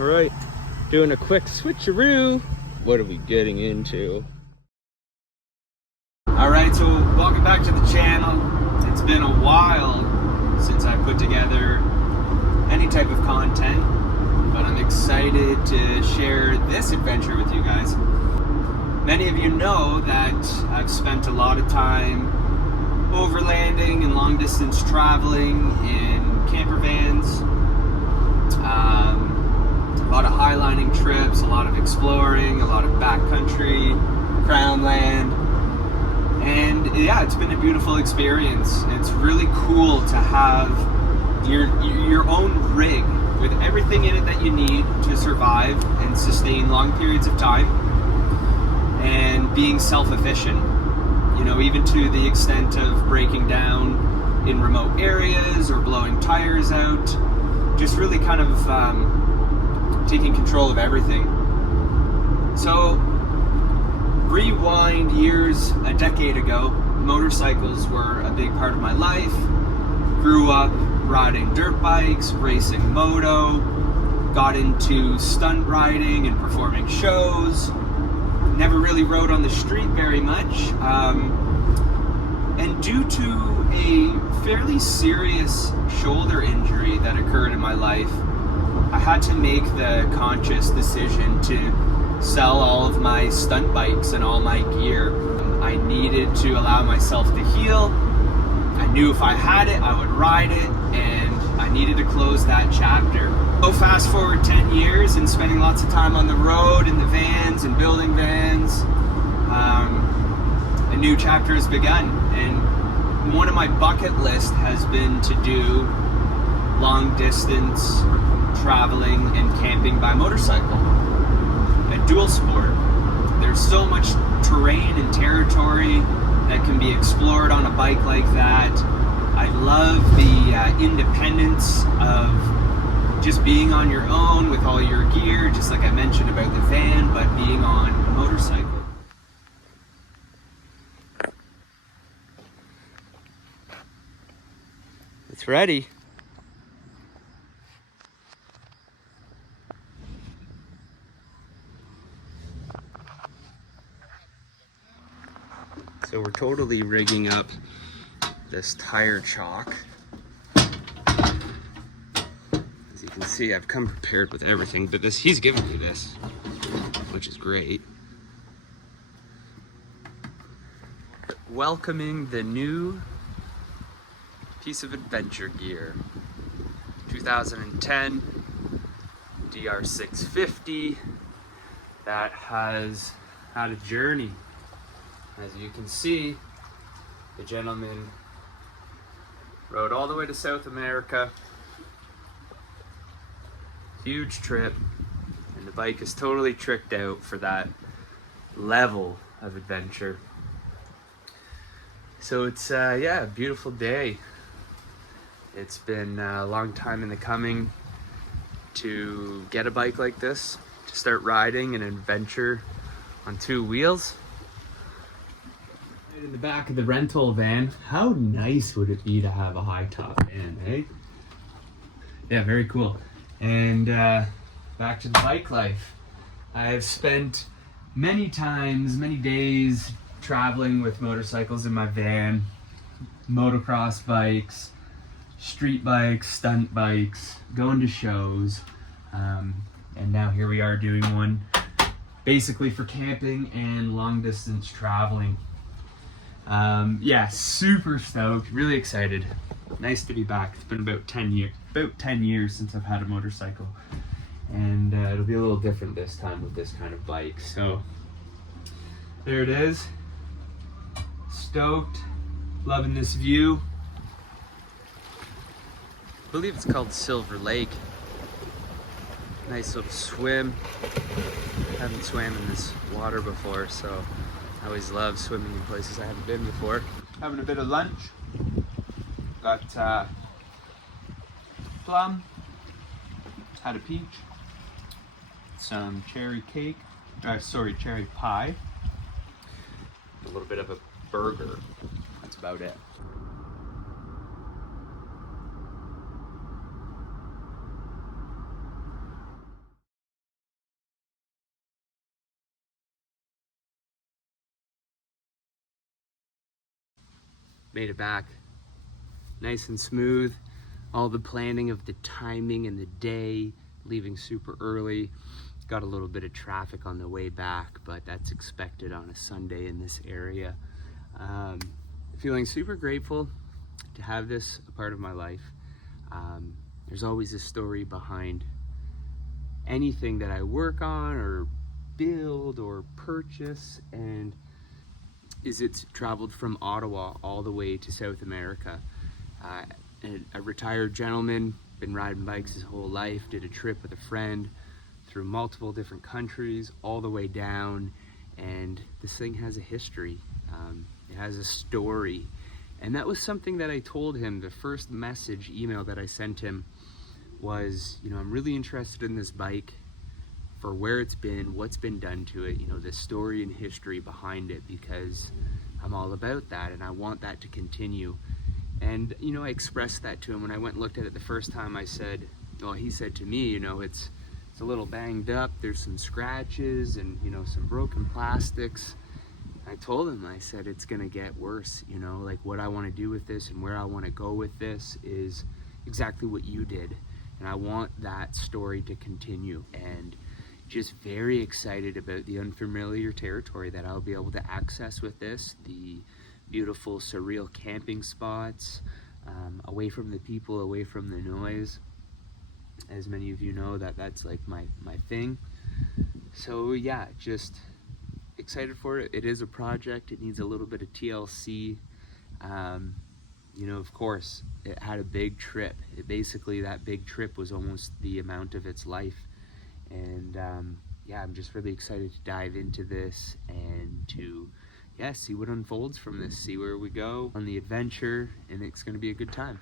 All right, doing a quick switcheroo. What are we getting into? All right, so welcome back to the channel. It's been a while since I put together any type of content, but I'm excited to share this adventure with you guys. Many of you know that I've spent a lot of time overlanding and long distance traveling in camper vans, a lot of highlining trips, a lot of exploring, a lot of backcountry, crown land, and yeah, it's been a beautiful experience. It's really cool to have your own rig with everything in it that you need to survive and sustain long periods of time, and being self-efficient, you know, even to the extent of breaking down in remote areas or blowing tires out, just really kind of taking control of everything. So rewind years, a decade ago, motorcycles were a big part of my life. Grew up riding dirt bikes, racing moto, got into stunt riding and performing shows. Never really rode on the street very much. And due to a fairly serious shoulder injury that occurred in my life, I had to make the conscious decision to sell all of my stunt bikes and all my gear. I needed to allow myself to heal. I knew if I had it, I would ride it, and I needed to close that chapter. So fast forward 10 years and spending lots of time on the road in the vans and building vans, a new chapter has begun. And one of my bucket list has been to do long distance traveling and camping by motorcycle, a dual sport. There's so much terrain and territory that can be explored on a bike like that. I love the independence of just being on your own with all your gear, just like I mentioned about the van, but being on a motorcycle. It's ready. So we're totally rigging up this tire chalk. As you can see, I've come prepared with everything, but he's given me this, which is great. Welcoming the new piece of adventure gear. 2010 DR650 that has had a journey. As you can see, the gentleman rode all the way to South America. Huge trip, and the bike is totally tricked out for that level of adventure. So it's yeah, a beautiful day. It's been a long time in the coming to get a bike like this, to start riding an adventure on two wheels. In the back of the rental van. How nice would it be to have a high top van, eh? Yeah, very cool. And back to the bike life. I've spent many times, many days traveling with motorcycles in my van, motocross bikes, street bikes, stunt bikes, going to shows, and now here we are doing one basically for camping and long distance traveling. Yeah, super stoked, really excited. Nice to be back. It's been about 10 years since I've had a motorcycle, and it'll be a little different this time with this kind of bike. So there it is. Stoked, loving this view. I believe it's called Silver Lake. Nice little swim. Haven't swam in this water before, so I always love swimming in places I haven't been before. Having a bit of lunch. Got plum, had a peach, some cherry cake, cherry pie, a little bit of a burger. That's about it. Made it back nice and smooth. All the planning of the timing and the day, leaving super early. Got a little bit of traffic on the way back, but that's expected on a Sunday in this area. Feeling super grateful to have this a part of my life. There's always a story behind anything that I work on or build or purchase, and it's traveled from Ottawa all the way to South America. A retired gentleman, been riding bikes his whole life, did a trip with a friend through multiple different countries all the way down, and this thing has a history. It has a story, and that was something that I told him. The first email that I sent him was, I'm really interested in this bike for where it's been, what's been done to it, the story and history behind it, because I'm all about that and I want that to continue. And I expressed that to him. When I went and looked at it the first time, he said to me, it's a little banged up, there's some scratches and some broken plastics. I told him, I said, it's gonna get worse. Like what I want to do with this and where I want to go with this is exactly what you did, and I want that story to continue. And just very excited about the unfamiliar territory that I'll be able to access with this, the beautiful surreal camping spots, away from the people, away from the noise. As many of you know, that's like my thing. So yeah, just excited for it. It is a project. It needs a little bit of TLC. Of course, it had a big trip. That big trip was almost the amount of its life. And I'm just really excited to dive into this and to see what unfolds from this, see where we go on the adventure, and it's going to be a good time.